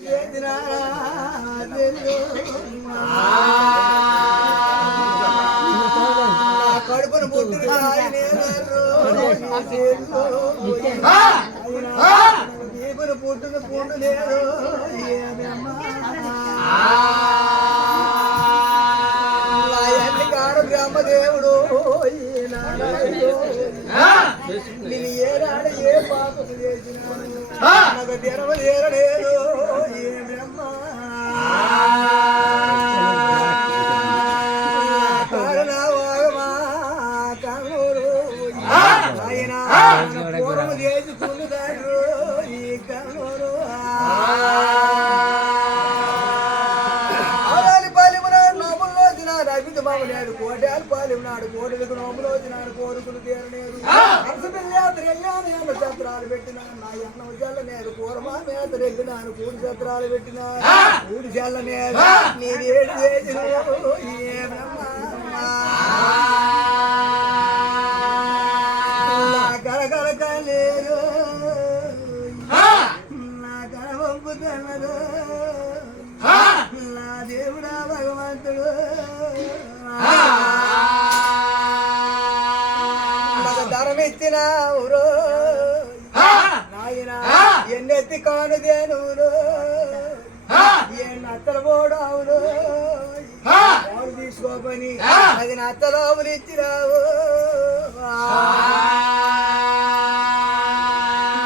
చేసినా కడుపును పుట్టిన పుట్టిన పుండు లేదు కాడు బ్రహ్మదేవుడు. నేను ఏనాడు ఏ పాపం చేసినాను నాకు తెరవ తీరలేదు మామనాడు కోటాలు పాలిమనాడు కోటలకు నోములో వచ్చినాడు కోరుకులు తీరలేదు అరస పిల్లాత్ర వెళ్ళాను ఎన్న చత్రాలు పెట్టినాను నా ఎన్న కూరమా మేత వెళ్ళినాను కూడి చత్రాలు పెట్టినాను కూడి నేను నేను ఏడు చేసిన నా కరకర కలేదు నా పంపుతున్నదు నా దేవుడా భగవంతుడు. ఎన్నెత్తి కానుదేనువురో ఏ నత్తల పోడావురో. ఎవరు తీసుకోపని అది నత్తలోపులు ఇచ్చిరావు.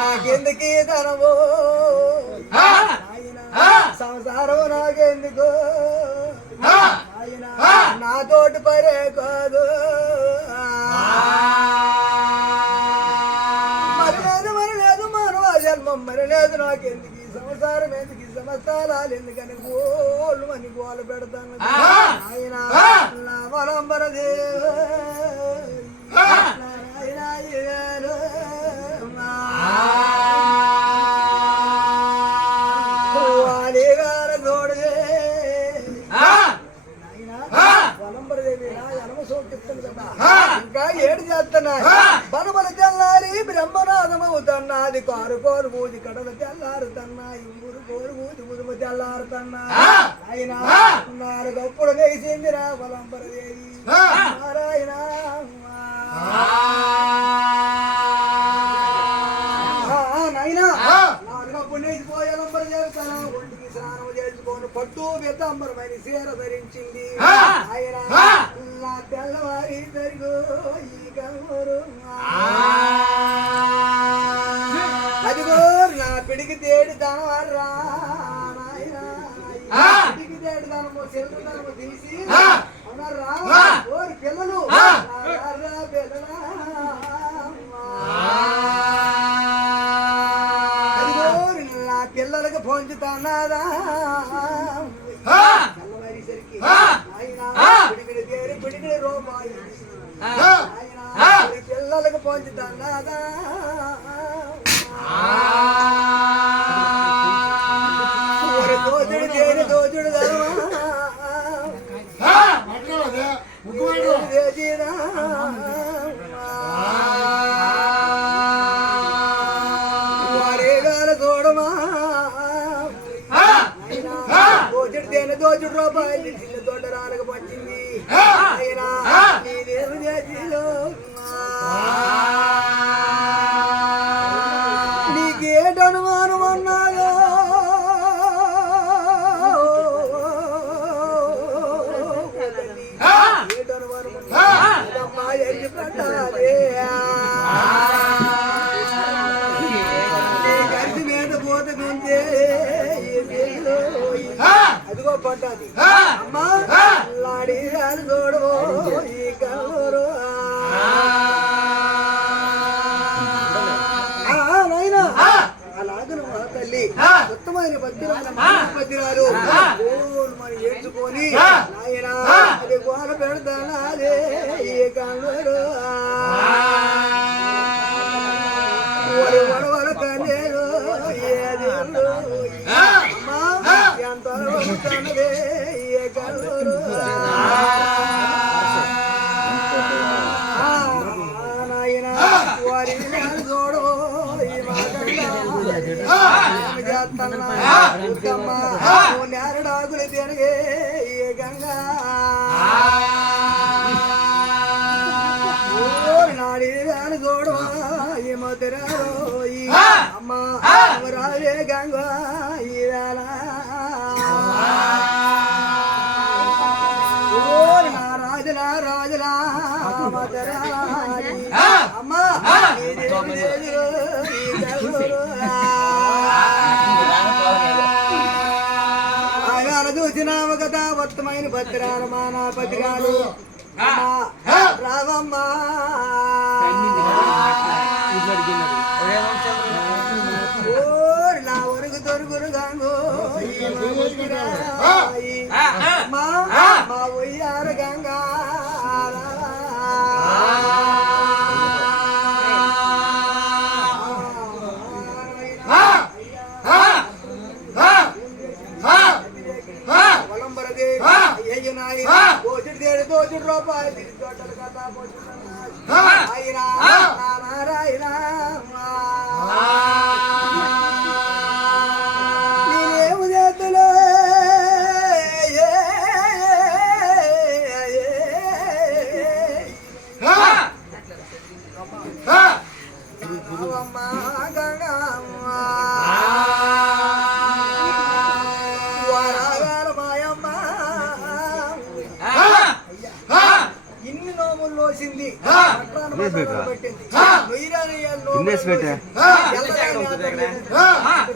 నాకెందుకు ధనము? సంసారం నాకెందుకు? నాయనా, నా తోటి పరే కాదు. మరి లేదు నాకెందుకు? ఈ సంసారం ఎందుకు? ఈ సమస్తాలు ఎందుకని గోళ్ళు అని గోలు పెడతాను. ఆయన నా వలంబర ఇంకా ఏడు చేస్తున్నా. బలబల తెల్లారి బ్రహ్మనాథమవుతున్నది కారు కోరు బూది కడల తెల్లారుతన్నా ఇంగురు కోరు బూది ముదుము తెల్లారుతన్నా ఆయన నాలుగప్పుడు లేచింది రా బలంబర దేవి. నారాయణ నాయనా. నాలుగప్పుడు లేచిపోయే నంబర్ చేస్తాను ఒంటికి స్నానం చేసుకొని పట్టు బెత్తంబరమైన చీర ధరించింది. ఆయన తెల్లవారి జరిగో ఈ కమరు అదిగో నా పిడికి తేడి నాయనా పిడికి తేడి ధనము చెల్లు ధనము తీసి అవునారా ఓరి పిల్లలు. అదిగో నా పిల్లలకు పొంచుతున్నారా తెల్లవారేసరికి నాయనా, ಬಿಡುಗಡೆ ರೋ ಮಾಡಿ ಎಲ್ಲರಿಗೂ ಪೋಂಚಿದ್ದಾನ ಅದ పడ్డది అమ్మా లాడి రాని చూడు ఈ మా తల్లి. ఉత్తమైన భద్రాలు మరి ఏడ్చుకొని నాయన అది గోల పెడతానాదే ఈ కలరు నేరడాకులు తిరిగే ఈ గంగా. ఓరి నాడి రాని చూడవా ఈ మధురారోయి అమ్మ రాజే గంగా ఈ వేళ. ఓరి నా రాజులా రాజులా మధురాయి అమ్మ ఆయన చూసినావు కదా ఉత్తమైన భద్రాలు మానా రావమ్మ నా. మా మా ఉయ్యార గంగా. లోసింది.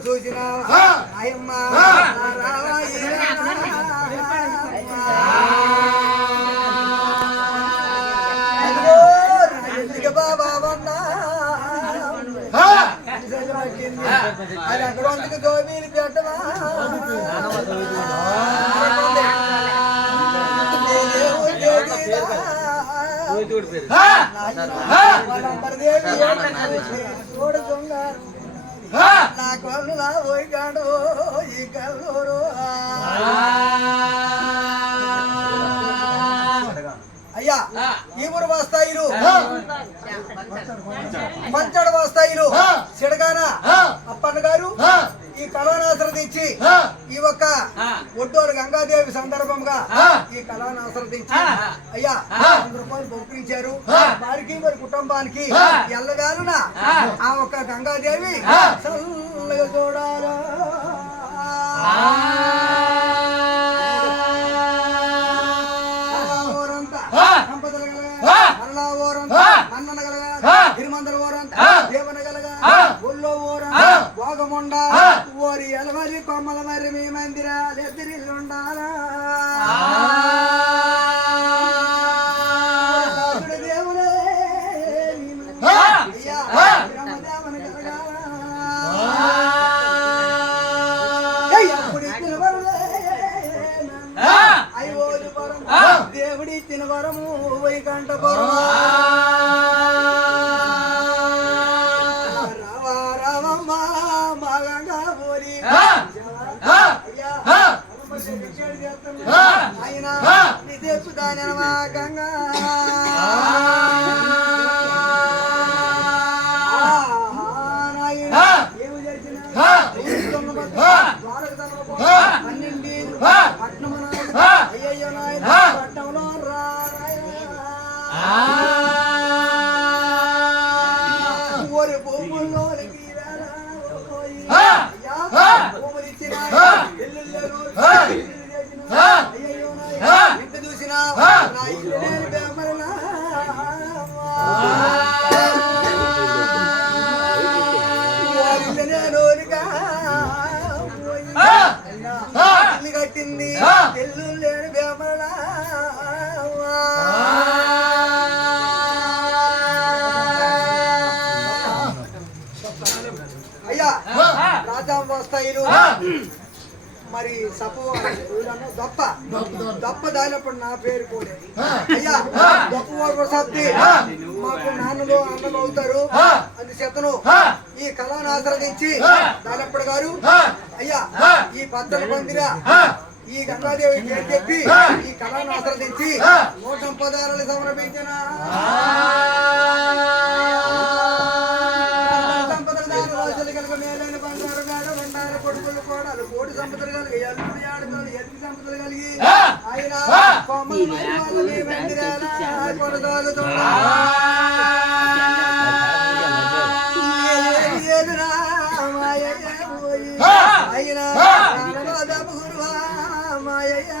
చూసిన? వన్నా. అది అక్కడ వంతుకు గోబీలు పెట్టవా? దొంగారు నా ఈ కల్లూరు అయ్యా ఈ ఊరు వస్తాయిలు మంచడ వస్తాయిలు సిడగాన? అప్పన్న ఈ కళానాశ్రదించి ఈ ఒక్క ఒడ్డోరు గంగాదేవి సందర్భంగా ఈ కళానాశ్రదించి అయ్యా వంద రూపాయలు బొక్కించారు వారికి మరి కుటుంబానికి ఎల్లగాలున ఆ. ఒక్క గంగాదేవి చల్లగా చూడాలా. ఊరంతా సంపదలు కలగా, మరలా ఊరంతా మన్నన కలగా, తిరుమందల ఊరంతా దేవన కలగా, ఊళ్ళో ఊరంతా భోగముండ, ఓరి ఎలవరి కొమ్మల మరి మీ మందిరాలు ఎదిరిల్లుండాలా. మగంగా పోలి ఆయన నీ తెచ్చుదానమా గంగా. ఏమి చేసినా కట్టింది ఇల్లు లేని బేమలా అయ్యా రాజా వస్తాయిలు మరి సపు దొప్ప. దొప్ప నా పేరు పోలేదు. అయ్యా దొప్ప వాడు సత్తి మాకు నాన్నలు అన్నలు అవుతారు. అందుచేతను ఈ కళను ఆశ్రదించి దానప్పుడు గారు అయ్యా ఈ పద్ధతి పొందిన ఈ గంగాదేవి పేరు చెప్పి ఈ కళను ఆశ్రదించి నూట పదారాలు సమర్పించిన. సంపదలు కలిగి ఎల్లుడి ఆడుతాడు ఎల్లి సంపదలు కలిగి. ఆ. ఆయన కొమ్మల వెండిరాల కొనసాగుతున్నా. అయినా మాయయ్య?